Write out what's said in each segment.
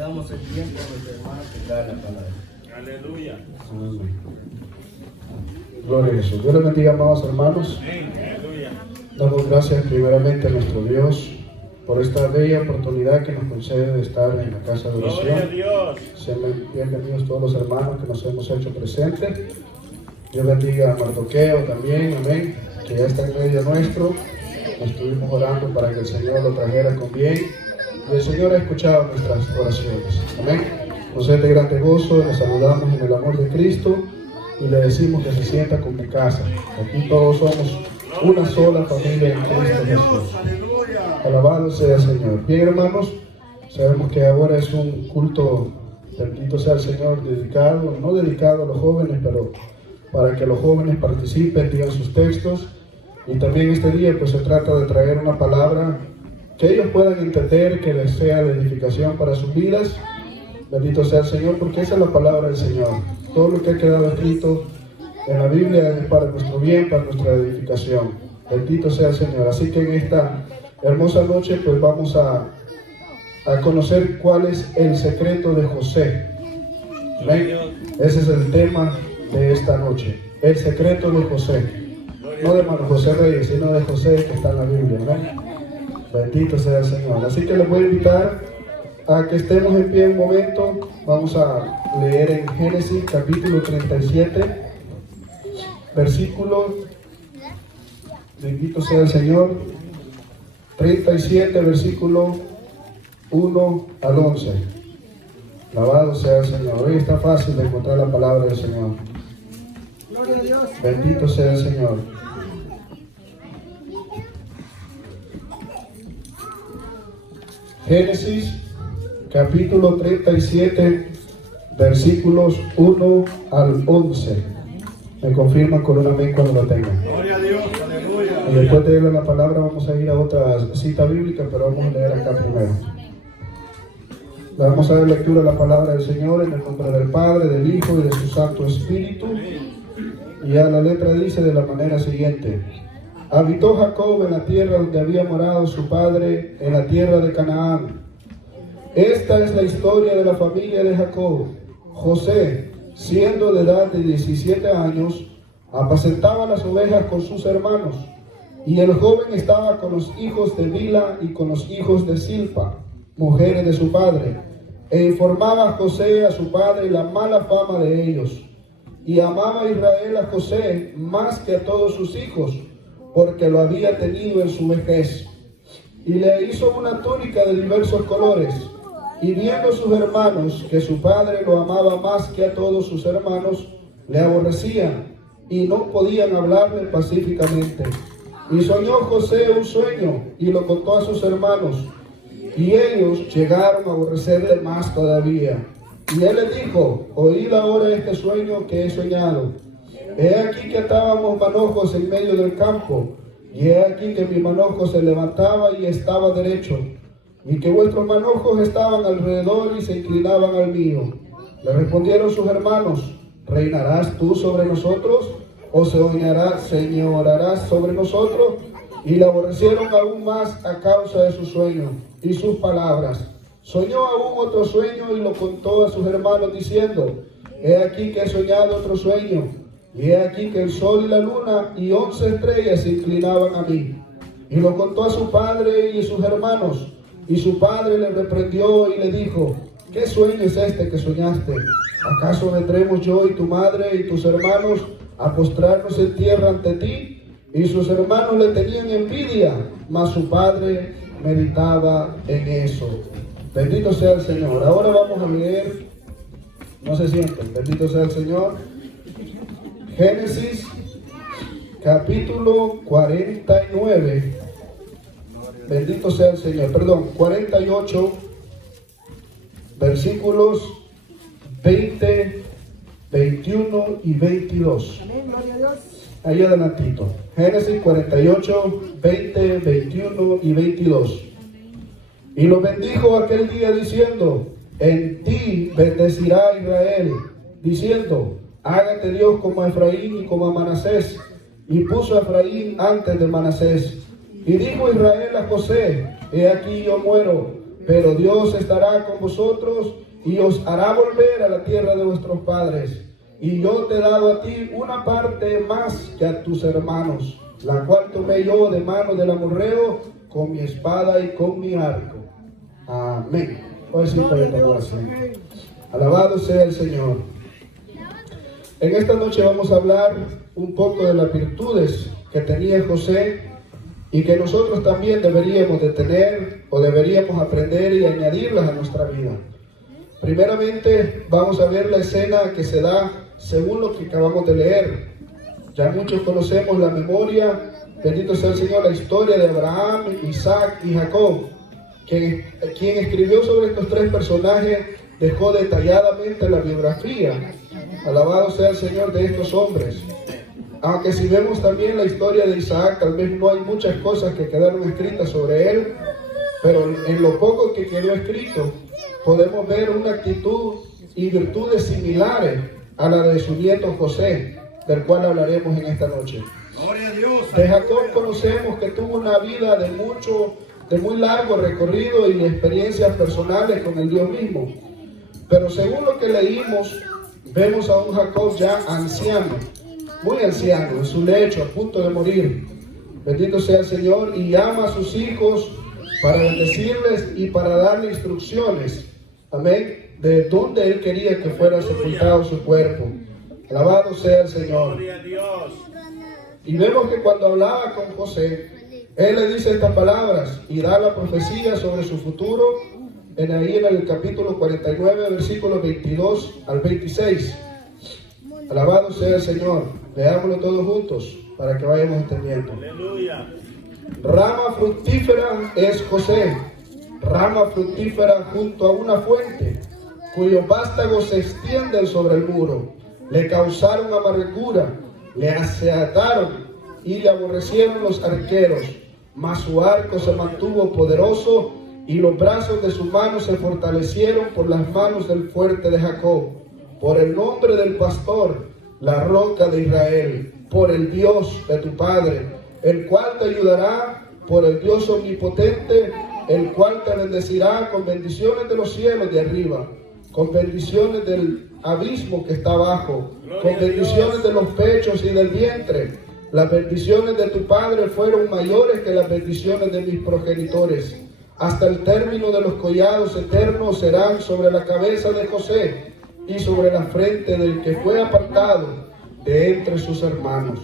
damos el tiempo a nuestro hermano que da la palabra. Aleluya. Gloria a Jesús. Dios les bendiga, amados hermanos. Aleluya. Damos gracias primeramente a nuestro Dios por esta bella oportunidad que nos concede de estar en la casa de Gloria a oración. Dios. Sean bienvenidos todos los hermanos que nos hemos hecho presentes. Dios bendiga a Mardoqueo también, amén, que ya está en medio nuestro. Estuvimos orando para que el Señor lo trajera con bien y el Señor ha escuchado nuestras oraciones, amén. Con de grande gozo le saludamos en el amor de Cristo y le decimos que se sienta como en casa. Aquí todos somos una sola familia en Cristo Jesús. Alabado sea el Señor. Bien, hermanos, sabemos que ahora es un culto, bendito sea el Señor, dedicado, no dedicado a los jóvenes, pero para que los jóvenes participen, digan sus textos. Y también este día pues se trata de traer una palabra que ellos puedan entender, que les sea de edificación para sus vidas. Bendito sea el Señor, porque esa es la palabra del Señor. Todo lo que ha quedado escrito en la Biblia es para nuestro bien, para nuestra edificación. Bendito sea el Señor. Así que en esta hermosa noche pues vamos a conocer cuál es el secreto de José. ¿Ven? Ese es el tema de esta noche. El secreto de José. No de hermano José Reyes, sino de José que está en la Biblia. ¿Ven? Bendito sea el Señor. Así que les voy a invitar a que estemos en pie un momento. Vamos a leer en Génesis capítulo 37, versículo, bendito sea el Señor, 37, versículo 1 al 11. Alabado sea el Señor. Hoy está fácil de encontrar la palabra del Señor. Bendito sea el Señor. Génesis capítulo 37, versículos 1 al 11. Me confirman con un amén cuando lo tengan. Gloria a Dios. Aleluya. Y después de leer la palabra vamos a ir a otra cita bíblica, pero vamos a leer acá primero. Le vamos a dar lectura a la palabra del Señor en el nombre del Padre, del Hijo y de su Santo Espíritu. Y a la letra dice de la manera siguiente: habitó Jacob en la tierra donde había morado su padre, en la tierra de Canaán. Esta es la historia de la familia de Jacob. José, siendo de edad de 17 años, apacentaba las ovejas con sus hermanos, y el joven estaba con los hijos de Bila y con los hijos de Silpa, mujeres de su padre, e informaba a José a su padre la mala fama de ellos. Y amaba a Israel a José más que a todos sus hijos, porque lo había tenido en su vejez. Y le hizo una túnica de diversos colores. Y viendo sus hermanos que su padre lo amaba más que a todos sus hermanos, le aborrecían y no podían hablarle pacíficamente. Y soñó José un sueño y lo contó a sus hermanos. Y ellos llegaron a aborrecerle más todavía. Y él les dijo: oíd ahora este sueño que he soñado. He aquí que atábamos manojos en medio del campo, y he aquí que mi manojo se levantaba y estaba derecho, y que vuestros manojos estaban alrededor y se inclinaban al mío. Le respondieron sus hermanos: ¿reinarás tú sobre nosotros, o señorarás sobre nosotros? Y le aborrecieron aún más a causa de su sueño y sus palabras. Soñó aún otro sueño y lo contó a sus hermanos diciendo: he aquí que he soñado otro sueño, y he aquí que el sol y la luna y 11 estrellas se inclinaban a mí. Y lo contó a su padre y a sus hermanos, y su padre le reprendió y le dijo: ¿qué sueño es este que soñaste? ¿Acaso vendremos yo y tu madre y tus hermanos a postrarnos en tierra ante ti? Y sus hermanos le tenían envidia, mas su padre meditaba en eso. Bendito sea el Señor. Ahora vamos a leer, no se sienten, bendito sea el Señor, Génesis capítulo 49, bendito sea el Señor, 48, versículos 20, 21 y 22. Ahí adelantito. Génesis 48, 20, 21 y 22. Y lo bendijo aquel día diciendo: en ti bendecirá Israel, diciendo: hágate Dios como a Efraín y como a Manasés. Y puso a Efraín antes de Manasés. Y dijo Israel a José: he aquí yo muero, pero Dios estará con vosotros y os hará volver a la tierra de vuestros padres. Y yo te he dado a ti una parte más que a tus hermanos, la cual tomé yo de mano del amorreo con mi espada y con mi arco. Amén. Hoy sí puede tomar asiento. Alabado sea el Señor. En esta noche vamos a hablar un poco de las virtudes que tenía José y que nosotros también deberíamos de tener o deberíamos aprender y añadirlas a nuestra vida. Primeramente vamos a ver la escena que se da según lo que acabamos de leer. Ya muchos conocemos la memoria, bendito sea el Señor, la historia de Abraham, Isaac y Jacob. Quien escribió sobre estos tres personajes dejó detalladamente la biografía. Alabado sea el Señor de estos hombres. Aunque si vemos también la historia de Isaac, tal vez no hay muchas cosas que quedaron escritas sobre él, pero en lo poco que quedó escrito, podemos ver una actitud y virtudes similares a la de su nieto José, del cual hablaremos en esta noche. De Jacob conocemos que tuvo una vida de muy largo recorrido y experiencias personales con el Dios mismo. Pero según lo que leímos, vemos a un Jacob ya anciano, muy anciano, en su lecho, a punto de morir. Bendito sea el Señor, y llama a sus hijos para bendecirles y para darle instrucciones, amén, de dónde él quería que fuera sepultado su cuerpo. Alabado sea el Señor. Y vemos que cuando hablaba con José, él le dice estas palabras y da la profecía sobre su futuro ahí en el capítulo 49, versículos 22 al 26. Alabado sea el Señor. Leámoslo todos juntos para que vayamos entendiendo. Aleluya. Rama fructífera es José, rama fructífera junto a una fuente, cuyos vástagos se extienden sobre el muro. Le causaron amargura, le aseataron y le aborrecieron los arqueros, mas su arco se mantuvo poderoso y los brazos de su mano se fortalecieron por las manos del fuerte de Jacob, por el nombre del pastor, la roca de Israel, por el Dios de tu Padre, el cual te ayudará, por el Dios omnipotente, el cual te bendecirá con bendiciones de los cielos de arriba, con bendiciones del abismo que está abajo, con bendiciones de los pechos y del vientre. Las bendiciones de tu Padre fueron mayores que las bendiciones de mis progenitores. Hasta el término de los collados eternos serán sobre la cabeza de José y sobre la frente del que fue apartado de entre sus hermanos.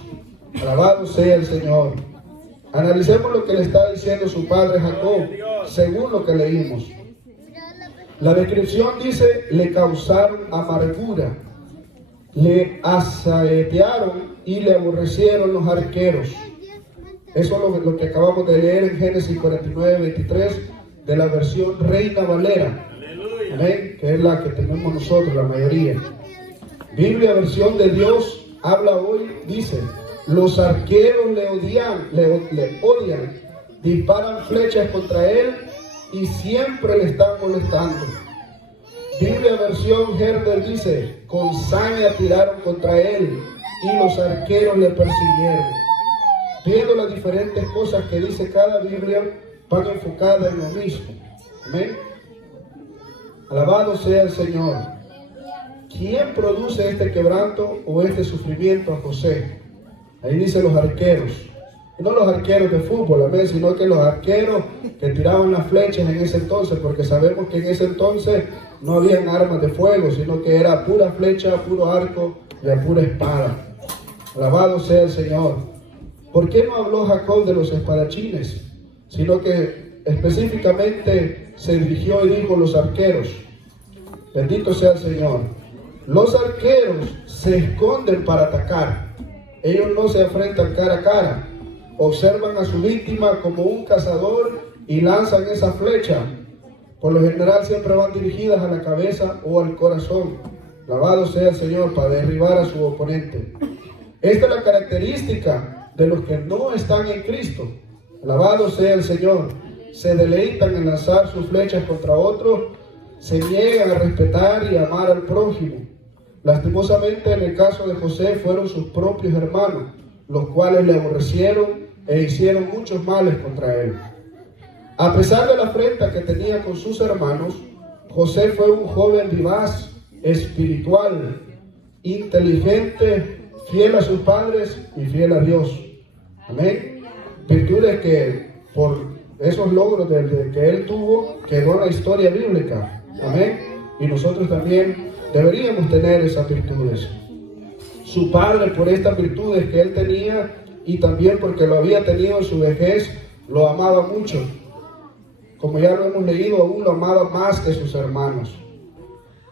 Alabado sea el Señor. Analicemos lo que le está diciendo su padre Jacob, según lo que leímos. La descripción dice, le causaron amargura, le asaetearon y le aborrecieron los arqueros. Eso es lo que acabamos de leer en Génesis 49, 23, de la versión Reina Valera. Amén, que es la que tenemos nosotros, la mayoría. Biblia, versión de Dios, habla hoy, dice, los arqueros le odian, disparan flechas contra él y siempre le están molestando. Biblia, versión Herder, dice, con saña tiraron contra él y los arqueros le persiguieron. Viendo las diferentes cosas que dice cada Biblia, van enfocadas en lo mismo. Amén. Alabado sea el Señor. ¿Quién produce este quebranto o este sufrimiento a José? Ahí dice los arqueros. Y no los arqueros de fútbol, amén, sino que los arqueros que tiraban las flechas en ese entonces, porque sabemos que en ese entonces no habían armas de fuego, sino que era pura flecha, puro arco y a pura espada. Alabado sea el Señor. ¿Por qué no habló Jacob de los espadachines? Sino que específicamente se dirigió y dijo los arqueros. Bendito sea el Señor. Los arqueros se esconden para atacar. Ellos no se enfrentan cara a cara. Observan a su víctima como un cazador y lanzan esa flecha. Por lo general siempre van dirigidas a la cabeza o al corazón. Alabado sea el Señor, para derribar a su oponente. Esta es la característica de los que no están en Cristo. Alabado sea el Señor. Se deleitan en lanzar sus flechas contra otros, se niegan a respetar y amar al prójimo. Lastimosamente, en el caso de José, fueron sus propios hermanos, los cuales le aborrecieron e hicieron muchos males contra él. A pesar de la afrenta que tenía con sus hermanos, José fue un joven vivaz, espiritual, inteligente, fiel a sus padres y fiel a Dios. Amén. Virtudes que por esos logros que él tuvo quedó en la historia bíblica. Amén. Y nosotros también deberíamos tener esas virtudes. Su padre, por estas virtudes que él tenía y también porque lo había tenido en su vejez, lo amaba mucho. Como ya lo hemos leído, aún lo amaba más que sus hermanos.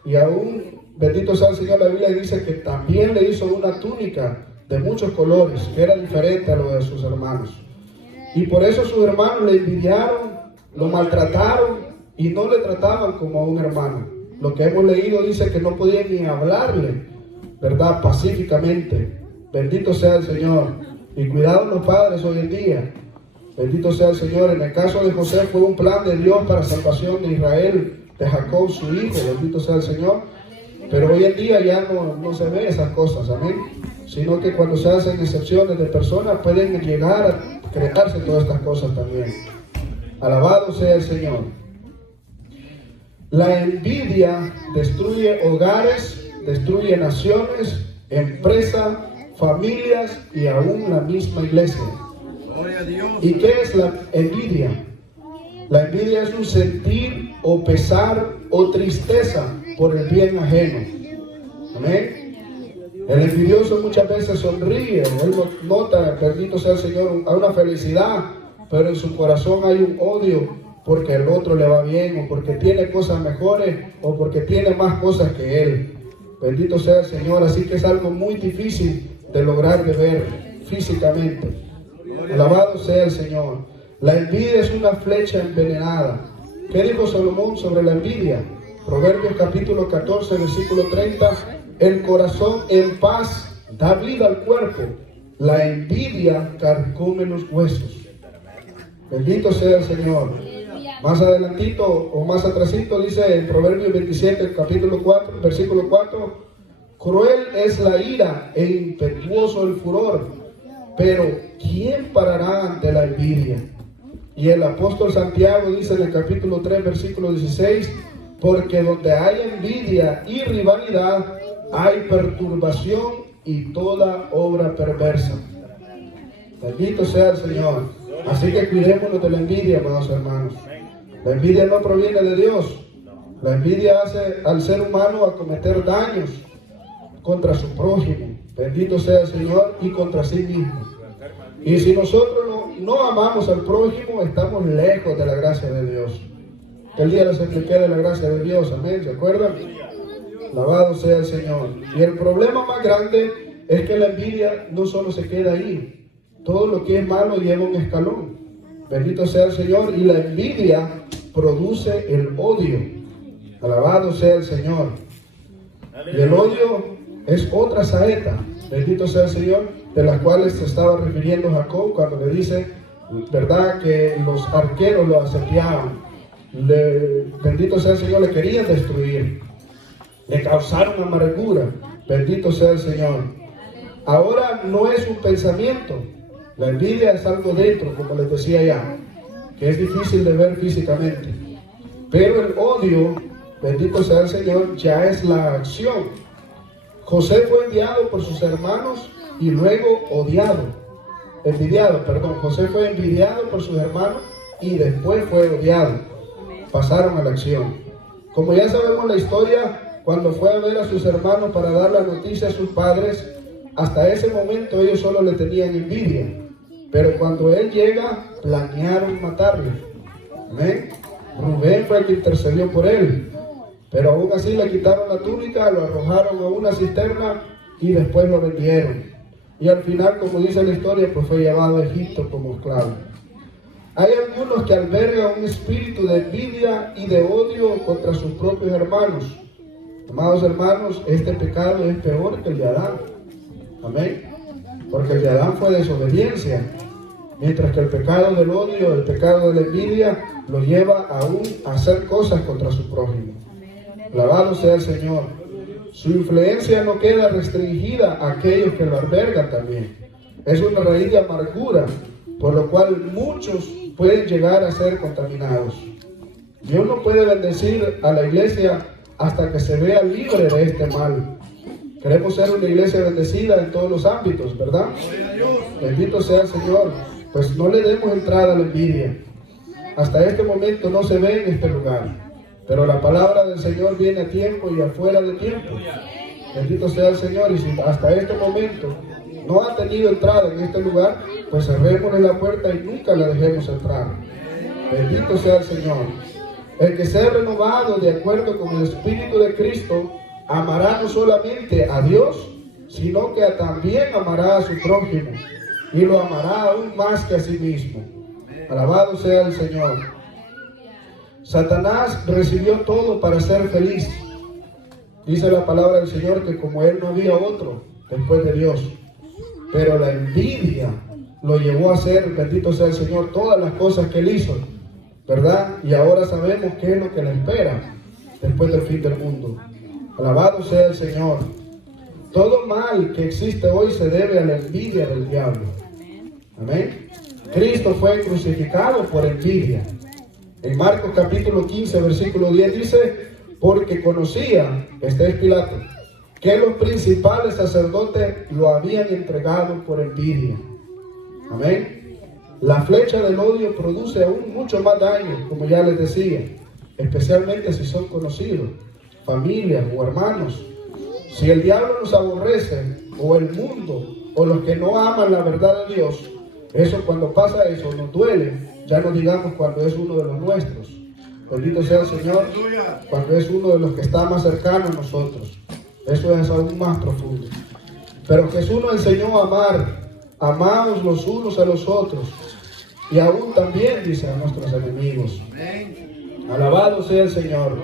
Y aún, bendito sea el Señor, la Biblia dice que también le hizo una túnica de muchos colores, que era diferente a lo de sus hermanos. Y por eso sus hermanos le envidiaron, lo maltrataron y no le trataban como a un hermano. Lo que hemos leído dice que no podían ni hablarle, ¿verdad? Pacíficamente. Bendito sea el Señor. Y cuidado los padres hoy en día. Bendito sea el Señor. En el caso de José fue un plan de Dios para salvación de Israel, de Jacob, su hijo. Bendito sea el Señor. Pero hoy en día ya no se ve esas cosas, amén. Sino que cuando se hacen excepciones de personas pueden llegar a crearse todas estas cosas también. Alabado sea el Señor. La envidia destruye hogares, destruye naciones, empresas, familias y aún la misma iglesia. ¿Y qué es la envidia? La envidia es un sentir o pesar o tristeza por el bien ajeno. Amén. El envidioso muchas veces sonríe, él nota, bendito sea el Señor, hay una felicidad, pero en su corazón hay un odio porque el otro le va bien, o porque tiene cosas mejores, o porque tiene más cosas que él. Bendito sea el Señor. Así que es algo muy difícil de lograr de ver físicamente. Alabado sea el Señor. La envidia es una flecha envenenada. ¿Qué dijo Salomón sobre la envidia? Proverbios capítulo 14, versículo 30. El corazón en paz da vida al cuerpo. La envidia carcome los huesos. Bendito sea el Señor. Más adelantito o más atrasito dice en Proverbios 27, capítulo 4, versículo 4. Cruel es la ira e impetuoso el furor, pero ¿quién parará ante la envidia? Y el apóstol Santiago dice en el capítulo 3, versículo 16, porque donde hay envidia y rivalidad, hay perturbación y toda obra perversa. Bendito sea el Señor. Así que cuidémonos de la envidia, amados hermanos. La envidia no proviene de Dios. La envidia hace al ser humano a cometer daños contra su prójimo. Bendito sea el Señor, y contra sí mismo. Y si nosotros no amamos al prójimo, estamos lejos de la gracia de Dios. El día les expliqué de la gracia de Dios, amén, ¿se acuerdan? Alabado sea el Señor. Y el problema más grande es que la envidia no solo se queda ahí. Todo lo que es malo lleva un escalón. Bendito sea el Señor. Y la envidia produce el odio. Alabado sea el Señor. Y el odio es otra saeta, bendito sea el Señor, de las cuales se estaba refiriendo Jacob cuando le dice, verdad, que los arqueros lo asediaban. Bendito sea el Señor, le querían destruir. Le causaron amargura. Bendito sea el Señor. Ahora no es un pensamiento. La envidia es algo dentro, como les decía ya, que es difícil de ver físicamente. Pero el odio, bendito sea el Señor, ya es la acción. José fue enviado por sus hermanos y luego José fue envidiado por sus hermanos y después fue odiado. Pasaron a la acción. Como ya sabemos la historia, cuando fue a ver a sus hermanos para dar la noticia a sus padres, hasta ese momento ellos solo le tenían envidia. Pero cuando él llega, planearon matarle. Amén. Rubén fue el que intercedió por él. Pero aún así le quitaron la túnica, lo arrojaron a una cisterna y después lo vendieron. Y al final, como dice la historia, pues fue llevado a Egipto como esclavo. Hay algunos que albergan un espíritu de envidia y de odio contra sus propios hermanos. Amados hermanos, este pecado es peor que el de Adán. Amén. Porque el de Adán fue desobediencia. Mientras que el pecado del odio, el pecado de la envidia, lo lleva aún a hacer cosas contra su prójimo. Alabado sea el Señor. Su influencia no queda restringida a aquellos que lo albergan también. Es una raíz de amargura, por lo cual muchos pueden llegar a ser contaminados. Dios no puede bendecir a la iglesia hasta que se vea libre de este mal. Queremos ser una iglesia bendecida en todos los ámbitos, ¿verdad? Bendito sea el Señor. Pues no le demos entrada a la envidia. Hasta este momento no se ve en este lugar, pero la palabra del Señor viene a tiempo y afuera de tiempo. Bendito sea el Señor. Y si hasta este momento no ha tenido entrada en este lugar, pues cerrémosle la puerta y nunca la dejemos entrar. Bendito sea el Señor. El que sea renovado de acuerdo con el Espíritu de Cristo amará no solamente a Dios, sino que también amará a su prójimo y lo amará aún más que a sí mismo. Alabado sea el Señor. Satanás recibió todo para ser feliz. Dice la palabra del Señor que como él no había otro después de Dios. Pero la envidia lo llevó a hacer, bendito sea el Señor, todas las cosas que él hizo, ¿verdad? Y ahora sabemos qué es lo que le espera después del fin del mundo. Alabado sea el Señor. Todo mal que existe hoy se debe a la envidia del diablo. Amén. Cristo fue crucificado por envidia. En Marcos capítulo 15, versículo 10 dice, porque conocía, este es Pilato, que los principales sacerdotes lo habían entregado por envidia. Amén. La flecha del odio produce aún mucho más daño, como ya les decía, especialmente si son conocidos, familias o hermanos. Si el diablo nos aborrece, o el mundo, o los que no aman la verdad de Dios, eso cuando pasa eso nos duele, ya no digamos cuando es uno de los nuestros. Bendito sea el Señor, cuando es uno de los que está más cercano a nosotros. Eso es aún más profundo. Pero Jesús nos enseñó a amar, amaos los unos a los otros, y aún también dice a nuestros enemigos. Alabado sea el Señor.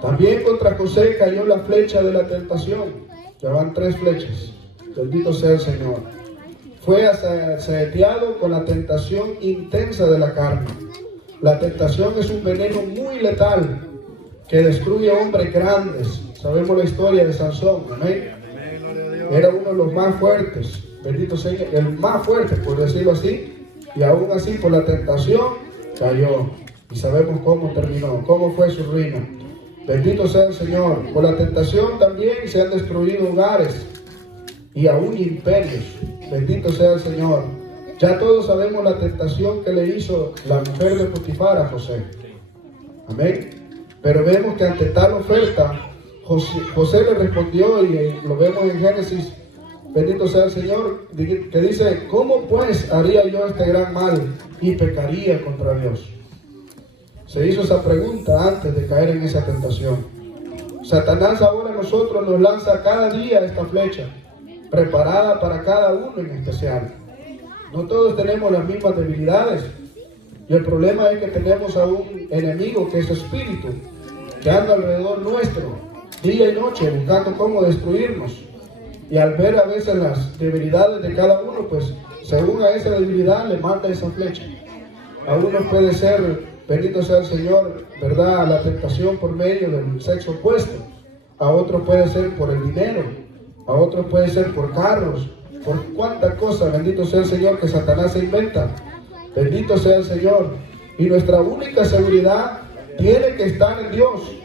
También contra José cayó la flecha de la tentación. Ya van 3 flechas. Bendito sea el Señor. Fue asaeteado con la tentación intensa de la carne. La tentación es un veneno muy letal que destruye a hombres grandes. Sabemos la historia de Sansón, amén. Era uno de los más fuertes, bendito sea, el más fuerte, por decirlo así, y aún así por la tentación cayó. Y sabemos cómo terminó, cómo fue su ruina. Bendito sea el Señor. Por la tentación también se han destruido hogares y aún imperios. Bendito sea el Señor. Ya todos sabemos la tentación que le hizo la mujer de Potifar a José. Amén. Pero vemos que ante tal oferta, José le respondió, y lo vemos en Génesis, bendito sea el Señor, que dice, ¿cómo pues haría yo este gran mal y pecaría contra Dios? Se hizo esa pregunta antes de caer en esa tentación. Satanás ahora a nosotros nos lanza cada día esta flecha, preparada para cada uno en especial. No todos tenemos las mismas debilidades, y el problema es que tenemos a un enemigo que es espíritu, que anda alrededor nuestro, día y noche, buscando cómo destruirnos. Y al ver a veces las debilidades de cada uno, pues según a esa debilidad le manda esa flecha. A uno puede ser, bendito sea el Señor, ¿verdad?, la tentación por medio del sexo opuesto. A otro puede ser por el dinero. A otro puede ser por carros. Por cuánta cosa, bendito sea el Señor, que Satanás se inventa. Bendito sea el Señor. Y nuestra única seguridad tiene que estar en Dios.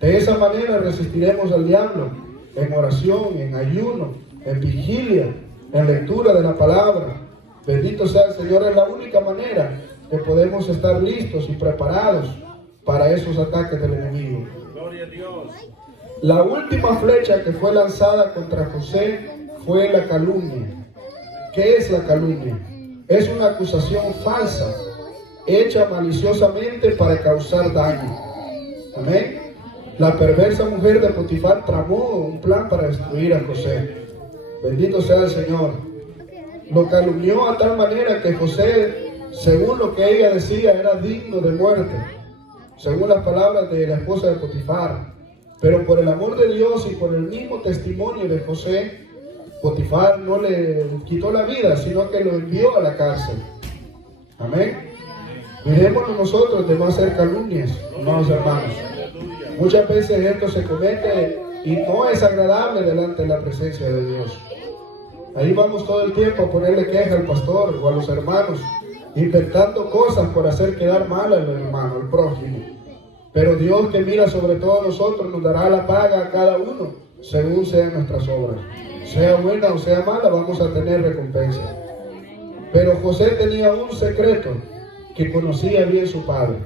De esa manera resistiremos al diablo, en oración, en ayuno, en vigilia, en lectura de la palabra. Bendito sea el Señor. Es la única manera que podemos estar listos y preparados para esos ataques del enemigo. Gloria a Dios. La última flecha que fue lanzada contra José fue la calumnia. ¿Qué es la calumnia? Es una acusación falsa, hecha maliciosamente para causar daño. Amén. La perversa mujer de Potifar tramó un plan para destruir a José. Bendito sea el Señor. Lo calumnió a tal manera que José, según lo que ella decía, era digno de muerte, según las palabras de la esposa de Potifar. Pero por el amor de Dios y por el mismo testimonio de José, Potifar no le quitó la vida, sino que lo envió a la cárcel. Amén. Cuidémonos nosotros de no hacer calumnias, amados hermanos. Muchas veces esto se comete y no es agradable delante de la presencia de Dios. Ahí vamos todo el tiempo a ponerle queja al pastor o a los hermanos inventando cosas por hacer quedar mal al hermano, al prójimo. Pero Dios, que mira sobre todos nosotros, nos dará la paga a cada uno según sean nuestras obras. Sea buena o sea mala, vamos a tener recompensa. Pero José tenía un secreto que conocía bien su padre.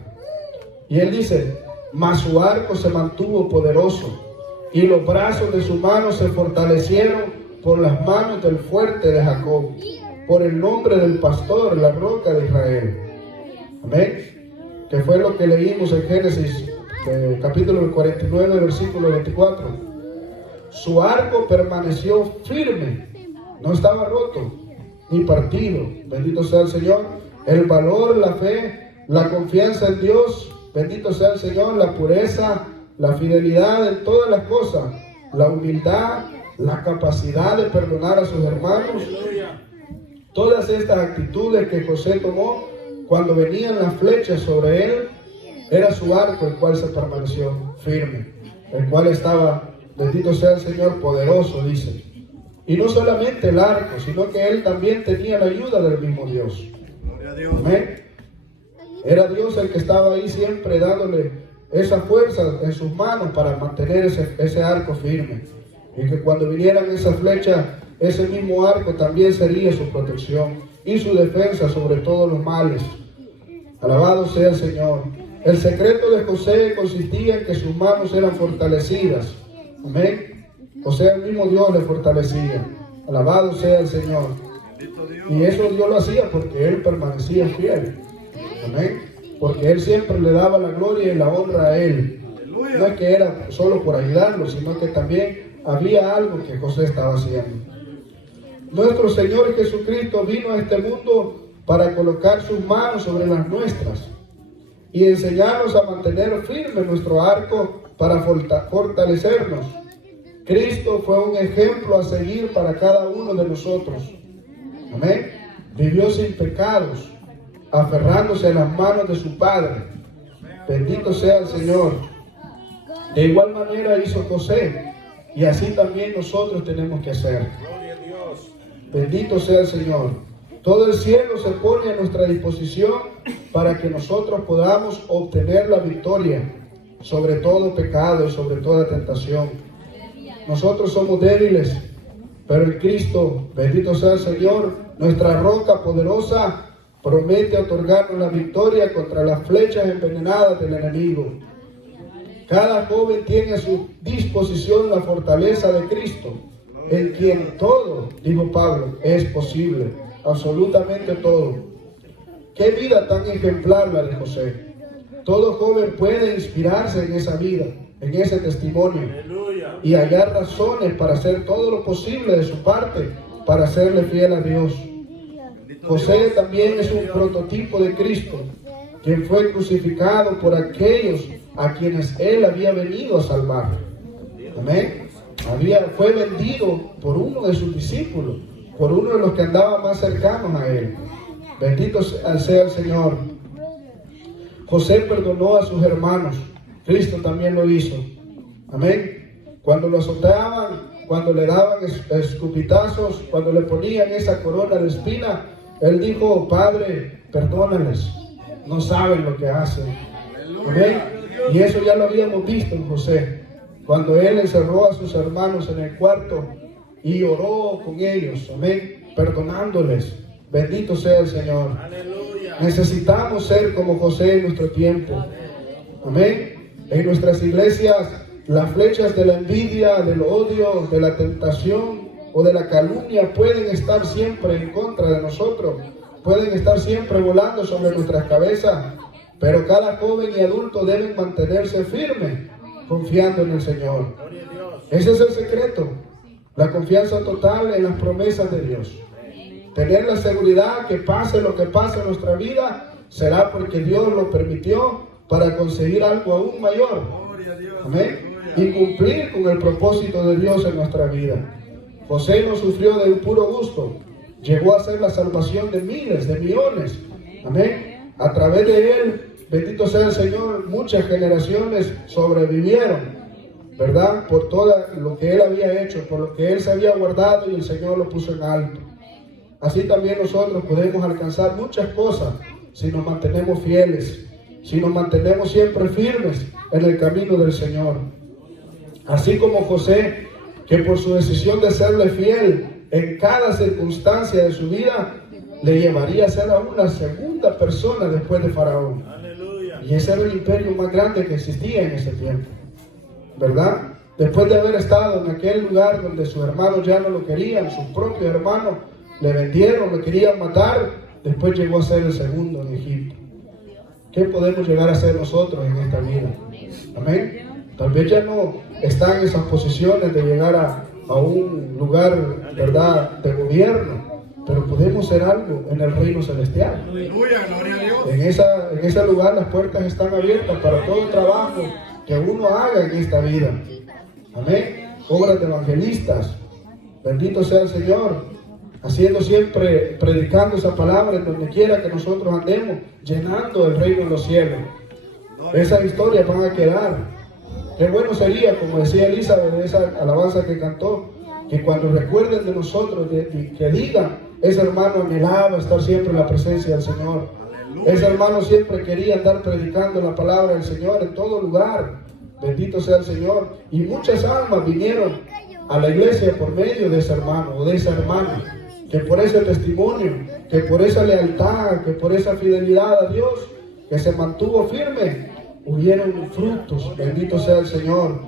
Y él dice: mas su arco se mantuvo poderoso, y los brazos de su mano se fortalecieron por las manos del fuerte de Jacob, por el nombre del pastor, la roca de Israel. Amén. Que fue lo que leímos en Génesis, capítulo 49, versículo 24. Su arco permaneció firme, no estaba roto ni partido. Bendito sea el Señor. El valor, la fe, la confianza en Dios, bendito sea el Señor, la pureza, la fidelidad en todas las cosas, la humildad, la capacidad de perdonar a sus hermanos. Todas estas actitudes que José tomó cuando venían las flechas sobre él, era su arco el cual se permaneció firme, el cual estaba, bendito sea el Señor, poderoso, dice. Y no solamente el arco, sino que él también tenía la ayuda del mismo Dios. Amén. Era Dios el que estaba ahí siempre dándole esa fuerza en sus manos para mantener ese arco firme. Y que cuando vinieran esas flechas, ese mismo arco también sería su protección y su defensa sobre todos los males. Alabado sea el Señor. El secreto de José consistía en que sus manos eran fortalecidas. Amén. O sea, el mismo Dios le fortalecía. Alabado sea el Señor. Y eso Dios lo hacía porque él permanecía fiel. Amén. Porque él siempre le daba la gloria y la honra a él. No es que era solo por ayudarlo, sino que también había algo que José estaba haciendo. Nuestro Señor Jesucristo vino a este mundo para colocar sus manos sobre las nuestras y enseñarnos a mantener firme nuestro arco para fortalecernos. Cristo fue un ejemplo a seguir para cada uno de nosotros. Amén. Vivió sin pecados, aferrándose a las manos de su Padre. Bendito sea el Señor. De igual manera hizo José, y así también nosotros tenemos que hacer. Bendito sea el Señor. Todo el cielo se pone a nuestra disposición para que nosotros podamos obtener la victoria sobre todo pecado y sobre toda tentación. Nosotros somos débiles, pero en Cristo, bendito sea el Señor, nuestra roca poderosa promete otorgarnos la victoria contra las flechas envenenadas del enemigo. Cada joven tiene a su disposición la fortaleza de Cristo, en quien todo, dijo Pablo, es posible, absolutamente todo. Qué vida tan ejemplar la de José. Todo joven puede inspirarse en esa vida, en ese testimonio, y hallar razones para hacer todo lo posible de su parte para serle fiel a Dios. José también es un prototipo de Cristo, quien fue crucificado por aquellos a quienes él había venido a salvar. Amén. Fue vendido por uno de sus discípulos, por uno de los que andaban más cercanos a él. Bendito sea el Señor. José perdonó a sus hermanos. Cristo también lo hizo. Amén. Cuando lo azotaban, cuando le daban escupitazos, cuando le ponían esa corona de espina, él dijo: Padre, perdónales, no saben lo que hacen. Amén. Y eso ya lo habíamos visto en José, cuando él encerró a sus hermanos en el cuarto y oró con ellos, amén, perdonándoles. Bendito sea el Señor. Necesitamos ser como José en nuestro tiempo. Amén. En nuestras iglesias, las flechas de la envidia, del odio, de la tentación o de la calumnia pueden estar siempre en contra de nosotros, pueden estar siempre volando sobre nuestras cabezas, pero cada joven y adulto deben mantenerse firme, confiando en el Señor. Ese es el secreto, la confianza total en las promesas de Dios. Tener la seguridad que pase lo que pase en nuestra vida, será porque Dios lo permitió para conseguir algo aún mayor. Amén. Y cumplir con el propósito de Dios en nuestra vida. José no sufrió de un puro gusto. Llegó a ser la salvación de miles, de millones. Amén. A través de él, bendito sea el Señor, muchas generaciones sobrevivieron, ¿verdad? Por todo lo que él había hecho, por lo que él se había guardado y el Señor lo puso en alto. así también nosotros podemos alcanzar muchas cosas si nos mantenemos fieles, si nos mantenemos siempre firmes en el camino del Señor. Así como José, que por su decisión de serle fiel en cada circunstancia de su vida, le llevaría a ser aún la segunda persona después de Faraón. Aleluya. Y ese era el imperio más grande que existía en ese tiempo, ¿verdad? Después de haber estado en aquel lugar donde sus hermanos ya no lo querían, sus propios hermanos le vendieron, le querían matar, después llegó a ser el segundo en Egipto. ¿Qué podemos llegar a ser nosotros en esta vida? Amén. Tal vez ya no está en esas posiciones de llegar a un lugar, ¿verdad?, de gobierno, pero podemos ser algo en el reino celestial. Aleluya, gloria a Dios. En ese lugar las puertas están abiertas para todo el trabajo que uno haga en esta vida. Amén. Obras de evangelistas. Bendito sea el Señor. Haciendo siempre, predicando esa palabra en donde quiera que nosotros andemos, llenando el reino de los cielos. Esas historias van a quedar. Qué bueno sería, como decía Elizabeth de esa alabanza que cantó, que cuando recuerden de nosotros, que digan, ese hermano anhelaba estar siempre en la presencia del Señor. Ese hermano siempre quería andar predicando la palabra del Señor en todo lugar. Bendito sea el Señor. Y muchas almas vinieron a la iglesia por medio de ese hermano o de esa hermana, que por ese testimonio, que por esa lealtad, que por esa fidelidad a Dios, que se mantuvo firme, hubieron frutos. Bendito sea el Señor.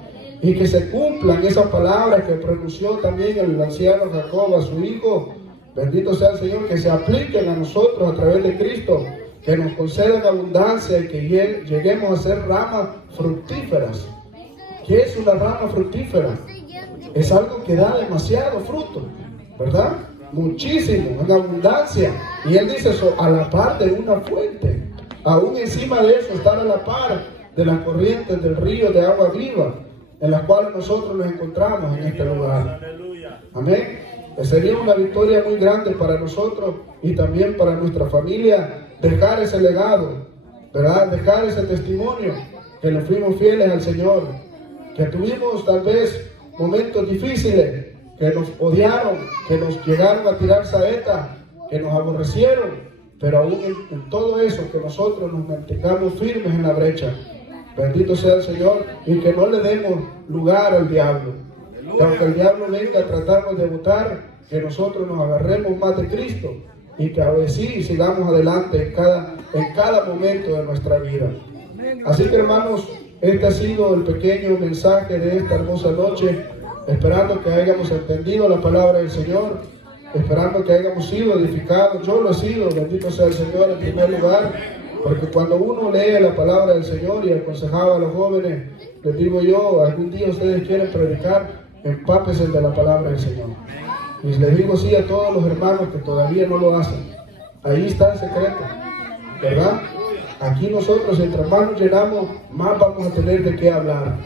Y que se cumplan esas palabras que pronunció también el anciano Jacob a su hijo. Bendito sea el Señor, que se apliquen a nosotros a través de Cristo, que nos concedan abundancia y que lleguemos a ser ramas fructíferas. ¿Qué es una rama fructífera? Es algo que da demasiado fruto, ¿verdad? Muchísimo, en abundancia. Y él dice eso, a la par de una fuente. Aún encima de eso, estar a la par de las corrientes del río de agua viva, en las cuales nosotros nos encontramos en este lugar. Amén. Sería una victoria muy grande para nosotros y también para nuestra familia, dejar ese legado, ¿verdad? Dejar ese testimonio, que le fuimos fieles al Señor, que tuvimos tal vez momentos difíciles, que nos odiaron, que nos llegaron a tirar saeta, que nos aborrecieron, pero aún en todo eso, que nosotros nos mantengamos firmes en la brecha. Bendito sea el Señor, y que no le demos lugar al diablo. Que aunque el diablo venga a tratarnos de botar, que nosotros nos agarremos más de Cristo y que ahora sí sigamos adelante en cada momento de nuestra vida. Así que, hermanos, este ha sido el pequeño mensaje de esta hermosa noche, esperando que hayamos entendido la palabra del Señor, esperando que hayamos sido edificados. Yo lo he sido, bendito sea el Señor en primer lugar, porque cuando uno lee la palabra del Señor, y aconsejaba a los jóvenes, les digo yo, algún día ustedes quieren predicar, empápense de la palabra del Señor. Y les digo sí a todos los hermanos que todavía no lo hacen. Ahí está el secreto, ¿verdad? Aquí nosotros, entre más nos llenamos, más vamos a tener de qué hablar.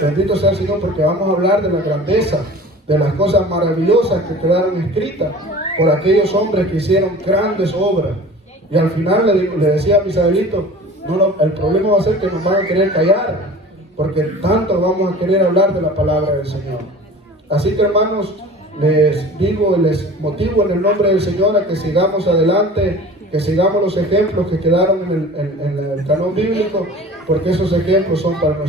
Bendito sea el Señor, porque vamos a hablar de la grandeza, de las cosas maravillosas que quedaron escritas por aquellos hombres que hicieron grandes obras. Y al final le decía a mis abuelitos, el problema va a ser que nos van a querer callar, porque tanto vamos a querer hablar de la palabra del Señor. Así que, hermanos, les digo y les motivo en el nombre del Señor a que sigamos adelante, que sigamos los ejemplos que quedaron en el canon bíblico, porque esos ejemplos son para nosotros.